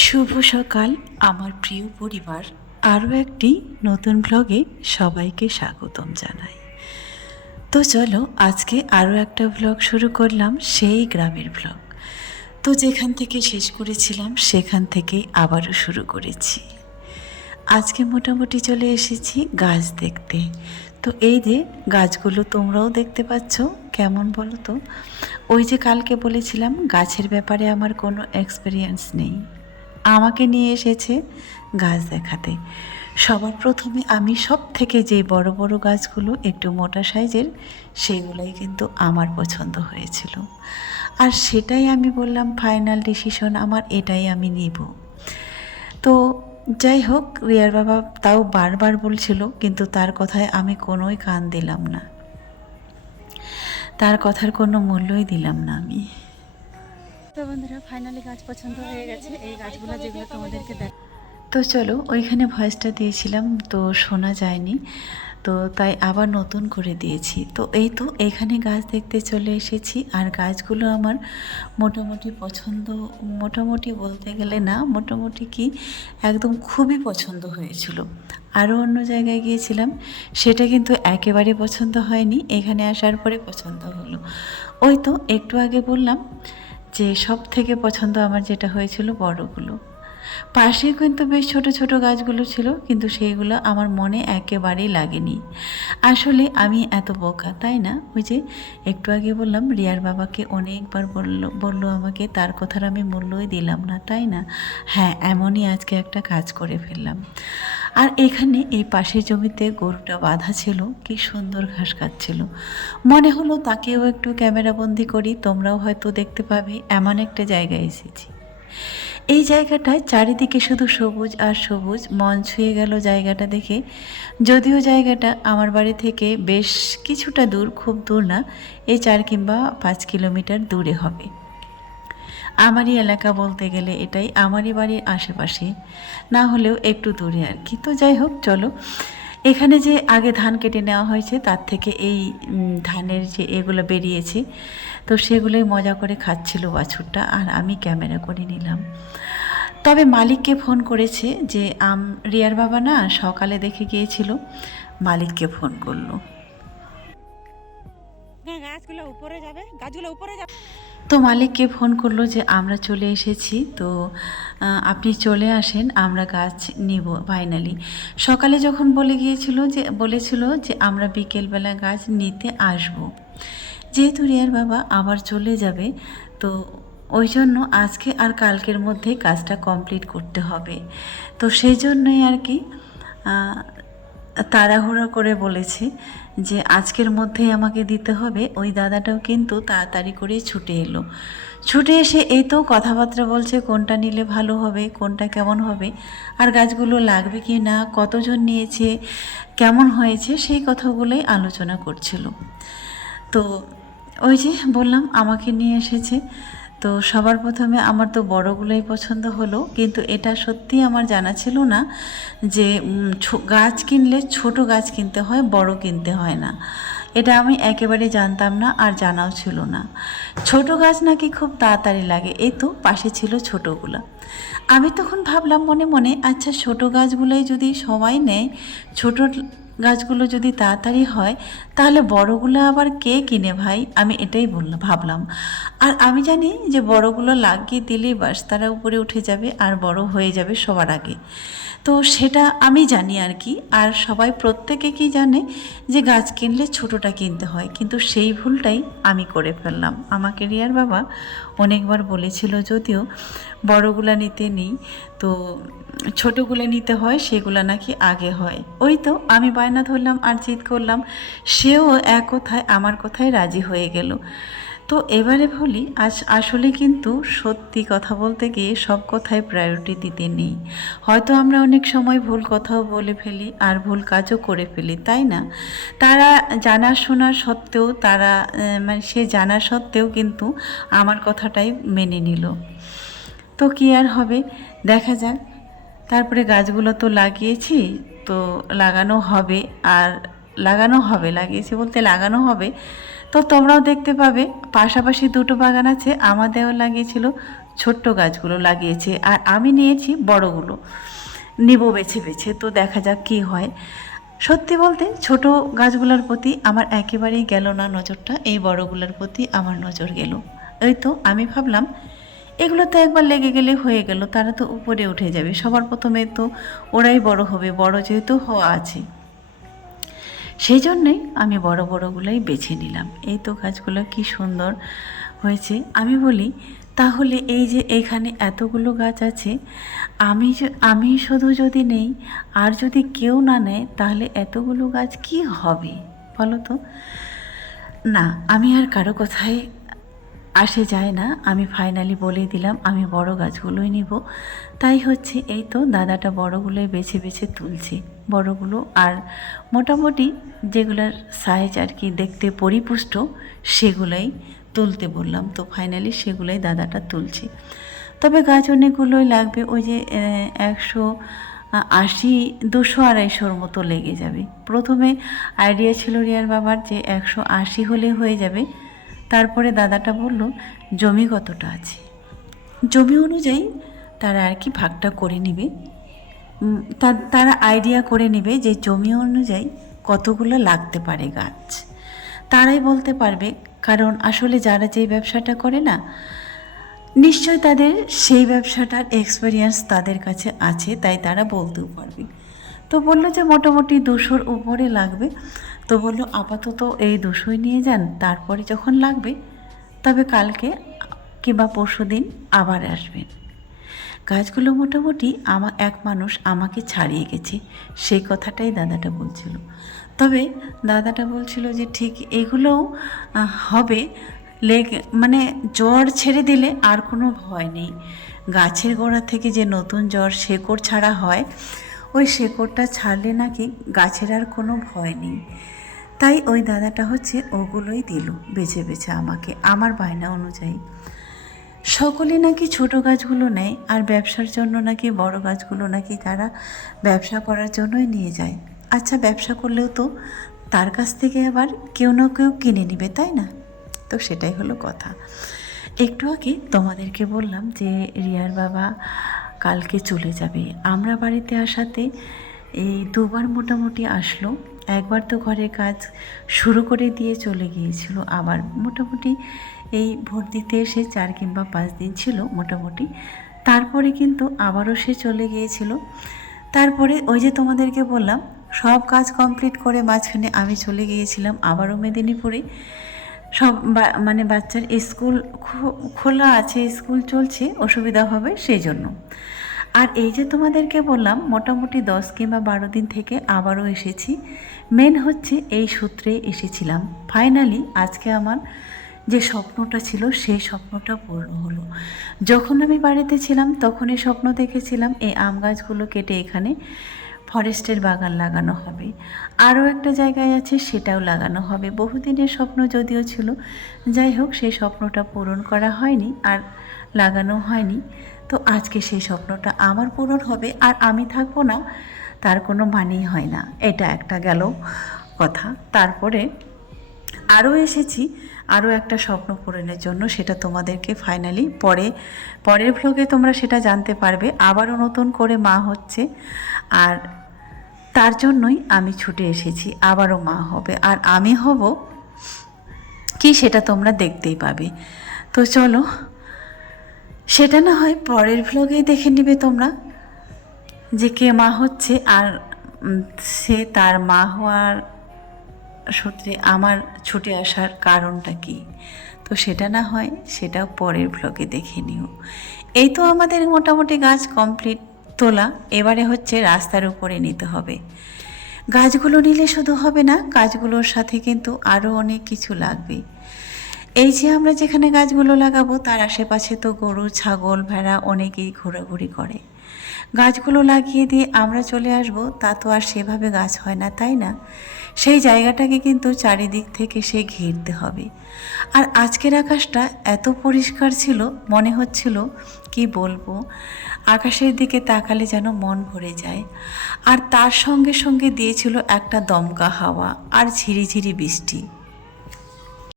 শুভ সকাল আমার প্রিয় পরিবার। আরও একটি নতুন ব্লগে সবাইকে স্বাগতম জানাই। তো চলো আজকে আরও একটা ব্লগ শুরু করলাম, সেই গ্রামের ব্লগ। তো যেখান থেকে শেষ করেছিলাম সেখান থেকেই আবারও শুরু করেছি। আজকে মোটামুটি চলে এসেছি গাছ দেখতে। তো এই যে গাছগুলো তোমরাও দেখতে পাচ্ছ, কেমন বলো তো? ওই যে কালকে বলেছিলাম গাছের ব্যাপারে আমার কোনো এক্সপিরিয়েন্স নেই, আমাকে নিয়ে এসেছে গাছ দেখাতে। সবার প্রথমে আমি সব থেকে যে বড় বড় গাছগুলো একটু মোটা সাইজের, সেগুলোই কিন্তু আমার পছন্দ হয়েছিল। আর সেটাই আমি বললাম ফাইনাল ডিসিশন আমার, এটাই আমি নিব। তো যাই হোক, রিয়ার বাবা তাও বারবার বলছিল, কিন্তু তার কথায় আমি কোনোই কান দিলাম না, তার কথার কোনো মূল্যই দিলাম না আমি। তো বন্ধুরা, ফাইনালি গাছ পছন্দ হয়ে গেছে। এই গাছগুলো যেগুলো তোমাদেরকে দেখ। তো চলো, ওইখানে ভয়েসটা দিয়েছিলাম তো শোনা যায়নি, তো তাই আবার নতুন করে দিয়েছি। তো এই তো এখানে গাছ দেখতে চলে এসেছি, আর গাছগুলো আমার মোটামুটি পছন্দ, মোটামুটি বলতে গেলে না, মোটামুটি কি একদম খুবই পছন্দ হয়েছিল। আরও অন্য জায়গায় গিয়েছিলাম, সেটা কিন্তু একেবারে পছন্দ হয়নি, এখানে আসার পরে পছন্দ হলো। ওই তো একটু আগে বললাম যে সব থেকে পছন্দ আমার যেটা হয়েছিল বড়গুলো। পাশে কিন্তু বেশ ছোট ছোট গাছগুলো ছিল, কিন্তু সেইগুলো আমার মনে একেবারেই লাগেনি। আসলে আমি এত বোকা, তাই না? ওই যে একটু আগে বললাম রিয়ার বাবাকে অনেকবার বললো আমাকে, তার কথার আমি মূল্যই দিলাম না, তাই না? হ্যাঁ, এমনই আজকে একটা কাজ করে ফেললাম। আর এখানে এই পাশের জমিতে গরুটা বাঁধা ছিল, কি সুন্দর ঘাস খাচ্ছিল। মনে হলো তাকেও একটু ক্যামেরাবন্দি করি, তোমরাও হয়তো দেখতে পাবে, এমন একটা জায়গায় এসেছি। এই জায়গাটায় চারিদিকে শুধু সবুজ আর সবুজ, মন ছুঁয়ে গেল জায়গাটা দেখে। যদিও জায়গাটা আমার বাড়ি থেকে বেশ কিছুটা দূর, খুব দূর না, এই 4 কিংবা 5 কিলোমিটার দূরে হবে। আমারই এলাকা বলতে গেলে এটাই, আমারই বাড়ির আশেপাশে, না হলেও একটু দূরে আর কি। তো যাই হোক, চলো এখানে যে আগে ধান কেটে নেওয়া হয়েছে, তার থেকে এই ধানের যে এগুলো বেরিয়েছে, তো সেগুলোই মজা করে খাচ্ছিল বাছুরটা, আর আমি ক্যামেরা করে নিলাম। তবে মালিককে ফোন করেছে যে রিয়ার বাবা না সকালে দেখে গিয়েছিল, মালিককে ফোন করলো। গাছগুলো উপরে যাবে, গাছগুলো উপরে যাবে। তো মালিককে ফোন করলো যে আমরা চলে এসেছি, তো আপনি চলে আসেন, আমরা গাছ নিব ফাইনালি। সকালে যখন বলেছিল যে আমরা বিকেলবেলা গাছ নিতে আসব। যেহেতু রিয়ার বাবা আবার চলে যাবে, তো ওই জন্য আজকে আর কালকের মধ্যে কাজটা কমপ্লিট করতে হবে। তো সেই জন্যই আর কি তাড়াহুড়ো করে বলেছি যে আজকের মধ্যেই আমাকে দিতে হবে। ওই দাদাটাও কিন্তু তাড়াতাড়ি করে ছুটে এলো, ছুটে এসে এই তো কথাবার্তা বলছে, কোনটা নিলে ভালো হবে, কোনটা কেমন হবে, আর গাছগুলো লাগবে কি না, কতজন নিয়েছে, কেমন হয়েছে, সেই কথাগুলোই আলোচনা করছিল। তো ওই যে বললাম আমাকে নিয়ে এসেছে। তো সবার প্রথমে আমার তো বড়গুলোই পছন্দ হলো, কিন্তু এটা সত্যি আমার জানা ছিল না যে গাছ কিনলে ছোট গাছ কিনতে হয়, বড় কিনতে হয় না। এটা আমি একেবারে জানতাম না, আর জানাও ছিল না। ছোট গাছ নাকি খুব তাড়াতাড়ি লাগে, এই তো পাশে ছিল ছোটোগুলো। আমি তখন ভাবলাম মনে মনে, আচ্ছা ছোট গাছগুলোই যদি সময় নেয়, ছোট গাছগুলো যদি তাড়াতাড়ি হয়, তাহলে বড়গুলো আবার কে কিনে ভাই, আমি এটাই ভাবলাম। আর আমি জানি যে বড়গুলো লাগিয়ে দিলেই বাস তারা উপরে উঠে যাবে আর বড় হয়ে যাবে সবার আগে। তো সেটা আমি জানি আর কি, আর সবাই প্রত্যেকে কি জানে যে গাছ কিনলে ছোটোটা কিনতে হয়, কিন্তু সেই ভুলটাই আমি করে ফেললাম। আমাকে রিয়ার বাবা অনেকবার বলেছিল, যদিও বড়গুলা নিতে নেই, তো ছোটোগুলো নিতে হয়, সেগুলো নাকি আগে হয়। ওই তো আমি বায়না ধরলাম আর জিদ করলাম, সেও এক কথায় আমার কথায় রাজি হয়ে গেল। তো এবারে বলি, আসলে কিন্তু সত্যি কথা বলতে গিয়ে সব কথায় প্রায়োরিটি দিতে নেই। হয়তো আমরা অনেক সময় ভুল কথাও বলে ফেলি আর ভুল কাজও করে ফেলি, তাই না? তারা জানা শোনা সত্ত্বেও, মানে সে জানা সত্ত্বেও কিন্তু আমার কথাটাই মেনে নিল। তো কী আর হবে, দেখা যাক। তারপরে গাছগুলো তো লাগিয়েছি, তো লাগানো হবে, আর লাগিয়েছি বলতে লাগানো হবে। তো তোমরাও দেখতে পাবে, পাশাপাশি দুটো বাগান আছে, আমাদেরও লাগিয়েছিল ছোট্ট গাছগুলো লাগিয়েছে, আর আমি নিয়েছি বড়গুলো, নিব বেছে বেছে। তো দেখা যাক কী হয়। সত্যি বলতে ছোট গাছগুলোর প্রতি আমার একেবারেই গেল না নজরটা, এই বড়গুলোর প্রতি আমার নজর গেল। এই তো আমি ভাবলাম এগুলো তো একবার লেগে গেলে হয়ে গেল, তারা তো উপরে উঠে যাবে, সবার প্রথমে তো ওরাই বড় হবে, বড় যেহেতু হওয়া আছে, সেই জন্যেই আমি বড় বড়গুলোই বেছে নিলাম। এই তো গাছগুলো কি সুন্দর হয়েছে। আমি বলি তাহলে এই যে এখানে এতগুলো গাছ আছে, আমি শুধু যদি নেই আর যদি কেউ না নেয় তাহলে এতগুলো গাছ কি হবে বলো তো। না, আমি আর কারো কথায় আসে যায় না, আমি ফাইনালি বলেই দিলাম আমি বড় গাছগুলোই নিব। তাই হচ্ছে এই তো দাদাটা বড়গুলোই বেছে বেছে তুলছে, বড়গুলো আর মোটামুটি যেগুলোর সাইজ আর কি দেখতে পরিপুষ্ট সেগুলোই তুলতে বললাম। তো ফাইনালি সেগুলোই দাদাটা তুলছে। তবে গাছ অনেকগুলোই লাগবে, ওই যে 180, 200-250 মতো লেগে যাবে। প্রথমে আইডিয়া ছিল রিয়ার বাবার যে 180 হলে হয়ে যাবে। তারপরে দাদাটা বলল জমি কতটা আছে, জমি অনুযায়ী তারা আর কি ভাগটা করে নেবে, তারা আইডিয়া করে নেবে যে জমি অনুযায়ী কতগুলো লাগতে পারে গাছ, তারাই বলতে পারবে। কারণ আসলে যারা যেই ব্যবসাটা করে না, নিশ্চয় তাদের সেই ব্যবসাটার এক্সপিরিয়েন্স তাদের কাছে আছে, তাই তারা বলতেও পারবে। তো বললো যে মোটামুটি 200-র উপরে লাগবে। তো বললো আপাতত এই 200-ই নিয়ে যান, তারপরে যখন লাগবে তবে কালকে কিংবা পরশুদিন আবার আসবেন। গাছগুলো মোটামুটি এক মানুষ আমাকে ছাড়িয়ে গেছে, সেই কথাটাই দাদাটা বলছিল। তবে দাদাটা বলছিল যে ঠিক এগুলোও হবে, মানে জ্বর ছেড়ে দিলে আর কোনো ভয় নেই। গাছের গোড়া থেকে যে নতুন জ্বর শেকড় ছাড়া হয়, ওই শেকড়টা ছাড়লে নাকি গাছের আর কোনো ভয় নেই। তাই ওই দাদাটা হচ্ছে ওগুলোই দিল বেছে বেছে আমাকে, আমার বায়না অনুযায়ী। সকলে নাকি ছোট গাছগুলো নেয়, আর ব্যবসার জন্য নাকি বড় গাছগুলো নাকি তারা ব্যবসা করার জন্যই নিয়ে যায়। আচ্ছা, ব্যবসা করলেও তো তার কাছ থেকে আবার কেউ না কেউ কিনে নেবে, তাই না? তো সেটাই হলো কথা। একটু আগে তোমাদেরকে বললাম যে রিয়ার বাবা কালকে চলে যাবে। আমরা বাড়িতে আসাতে এই দুবার মোটামুটি আসলো। একবার তো ঘরের কাজ শুরু করে দিয়ে চলে গিয়েছিল, আবার মোটামুটি এই ভোট দিতে এসে 4 কিংবা 5 দিন ছিল মোটামুটি। তারপরে কিন্তু আবারও সে চলে গিয়েছিল। তারপরে ওই যে তোমাদেরকে বললাম সব কাজ কমপ্লিট করে মাঝখানে আমি চলে গিয়েছিলাম আবারও মেদিনীপুরে। সব মানে বাচ্চার স্কুল খোলা আছে, স্কুল চলছে, অসুবিধা হবে সেই জন্য। আর এই যে তোমাদেরকে বললাম মোটামুটি 10 কিংবা 12 দিন থেকে আবারও এসেছি। মেন হচ্ছে এই সূত্রে এসেছিলাম। ফাইনালি আজকে আমার যে স্বপ্নটা ছিল সেই স্বপ্নটা পূর্ণ হলো। যখন আমি বাড়িতে ছিলাম তখনই স্বপ্ন দেখেছিলাম এই আম গাছগুলো কেটে এখানে ফরেস্টের বাগান লাগানো হবে, আরও একটা জায়গায় আছে সেটাও লাগানো হবে। বহুদিনের স্বপ্ন যদিও ছিল, যাই হোক সেই স্বপ্নটা পূরণ করা হয়নি আর লাগানো হয়নি। তো আজকে সেই স্বপ্নটা আমার পূরণ হবে, আর আমি থাকবো না তার কোনো মানেই হয় না। এটা একটা গেল কথা। তারপরে আরও এসেছি আরও একটা স্বপ্ন পূরণের জন্য, সেটা তোমাদেরকে ফাইনালি পরের ভ্লগে তোমরা সেটা জানতে পারবে। আবারও নতুন করে মা হচ্ছে, আর তার জন্যই আমি ছুটে এসেছি। আবারও মা হবে, আর আমি হব কি সেটা তোমরা দেখতেই পাবে। তো চলো, সেটা না হয় পরের ভ্লগেই দেখে নিবে তোমরা যে কে মা হচ্ছে, আর সে তার মা হওয়ার সূত্রে আমার ছুটে আসার কারণটা কি। তো সেটা না হয় সেটাও পরের ভ্লগে দেখে নিও। এই তো আমাদের মোটামুটি গাছ কমপ্লিট তোলা, এবারে হচ্ছে রাস্তার উপরে নিতে হবে। গাছগুলো নিলে শুধু হবে না, গাছগুলোর সাথে কিন্তু আরও অনেক কিছু লাগবে। এই যে আমরা যেখানে গাছগুলো লাগাবো তার আশেপাশে তো গরু, ছাগল, ভেড়া অনেকেই ঘোরাঘুরি করে। গাছগুলো লাগিয়ে দিয়ে আমরা চলে আসব তা তো আর সেভাবে গাছ হয় না, তাই না? সেই জায়গাটাকে কিন্তু চারিদিক থেকে সে ঘিরতে হবে। আর আজকের আকাশটা এত পরিষ্কার ছিল, মনে হচ্ছিল কি বলবো, আকাশের দিকে তাকালে যেন মন ভরে যায়। আর তার সঙ্গে সঙ্গে দিয়েছিল একটা দমকা হাওয়া আর ঝিরিঝিরি বৃষ্টি।